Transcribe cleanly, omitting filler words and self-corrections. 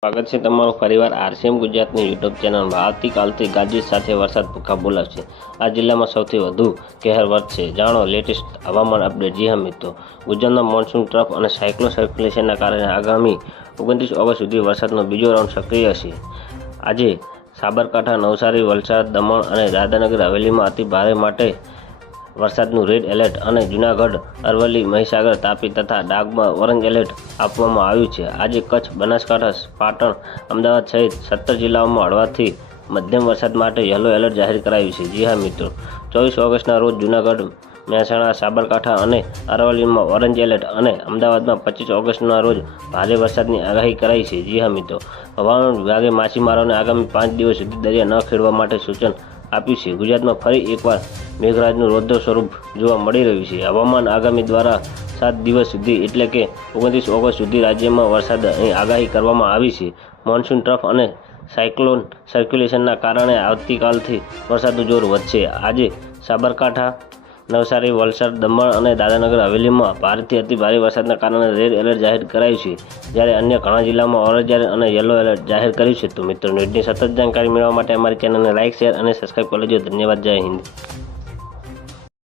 સ્વાગત છે તમારું ફરીવાર આરસીએમ ગુજરાતની યુટ્યુબ ચેનલમાં। આવતીકાલથી ગાજવીજ સાથે વરસાદ ભૂકા બોલાવશે। આ જિલ્લામાં સૌથી વધુ કહેર વધશે। જાણો લેટેસ્ટ હવામાન અપડેટ। જી હા મિત્રો, ગુજરાતમાં મોન્સૂન ટ્રફ અને સાયક્લોન સર્ક્યુલેશનના કારણે આગામી 29 ઓગસ્ટ સુધી વરસાદનો બીજો રાઉન્ડ સક્રિય હશે। આજે સાબરકાંઠા, નવસારી, વલસાડ, દમણ અને દાદરાનગર હવેલીમાં અતિ ભારે માટે વરસાદનું રેડ એલર્ટ અને જૂનાગઢ, અરવલ્લી, મહીસાગર, તાપી તથા ડાંગમાં ઓરેન્જ એલર્ટ આપવામાં આવ્યું છે। આજે કચ્છ, બનાસકાંઠા, પાટણ, અમદાવાદ સહિત 17 જિલ્લાઓમાં હળવાથી મધ્યમ વરસાદ માટે યલો એલર્ટ જાહેર કરાયું છે। જી હા મિત્રો, 24 ઓગસ્ટના રોજ જૂનાગઢ, મહેસાણા, સાબરકાંઠા અને અરવલ્લીમાં ઓરેન્જ એલર્ટ અને અમદાવાદમાં 25 ઓગસ્ટના રોજ ભારે વરસાદની આગાહી કરાઈ છે। જી હા મિત્રો, હવામાન વિભાગે માછીમારોને આગામી 5 દિવસ સુધી દરિયા ન ખેડવા માટે સૂચન આપ્યું છે। ગુજરાતમાં ફરી એકવાર મેઘરાજનું રૌદ્ર સ્વરૂપ જોવા મળી રહ્યું છે। હવામાન આગામી દ્વારા 7 દિવસ સુધી એટલે કે 29 ઓગસ્ટ સુધી રાજ્યમાં વરસાદની આગાહી કરવામાં આવી છે। મોન્સૂન ટ્રફ અને સાયક્લોન સર્ક્યુલેશનના કારણે આવતીકાલથી વરસાદનું જોર વધશે। આજે સાબરકાંઠા, નવસારી, વલસાડ, દમણ અને દાદરાનગર હવેલીમાં ભારેથી અતિ ભારે વરસાદના કારણે રેડ એલર્ટ જાહેર કરાયું છે, જ્યારે અન્ય ઘણા જિલ્લામાં ઓરેન્જ એલર્ટ અને યલો એલર્ટ જાહેર કર્યું છે। તો મિત્રો, ન્યૂઝની સતત જાણકારી મેળવવા માટે અમારી ચેનલને લાઇક, શેર અને સબસ્ક્રાઇબ કરી લેજો। ધન્યવાદ। જય હિન્દ।